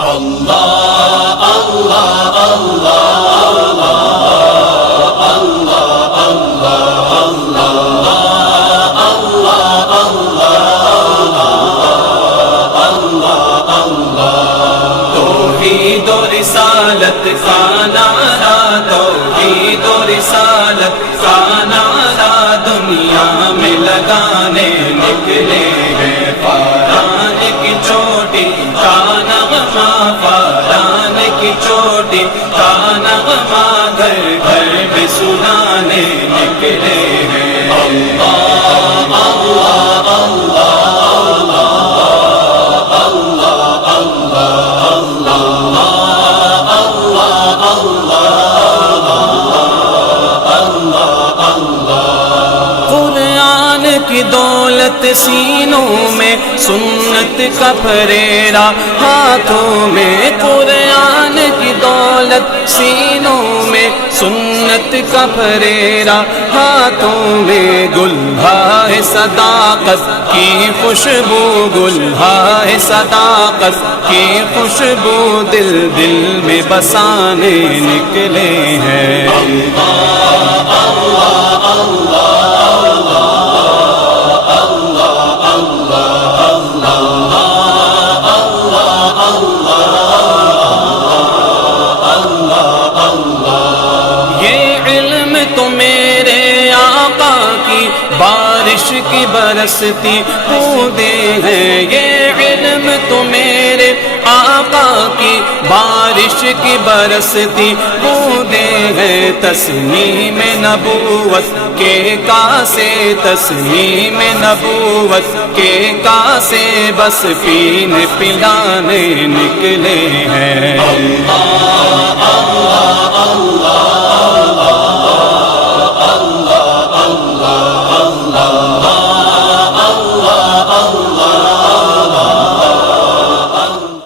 اللہ اللہ اللہ اللہ اللہ اللہ اللہ اللہ توحید و رسالت کا نعرہ توحید و رسالت کا نعرہ دنیا میں لگانے نکلے ہیں فاران کی چوٹی کا نغمہ فاران کی چوٹی کا نغمہ گھر گھر میں سنانے نکلے ہیں اللہ اللہ اللہ اللہ اللہ اللہ اللہ قرآن کی دولت سینوں میں سنت کا پھریرا ہاتھوں میں قرآن کی دولت سینوں میں سنت کا پھریرا ہاتھوں میں گلہا ہے صداقت کی خوشبو گلہا ہے صداقت کی خوشبو دل دل میں بسانے نکلے ہیں اللہ اللہ اللہ بارش کی برستی بوندیں ہیں یہ علم تو میرے آقا کی بارش کی برستی بوندیں ہیں تسنیم نبوت کے کاسے تسنیم نبوت کے کاسے بس پینے پلانے نکلے ہیں اللہ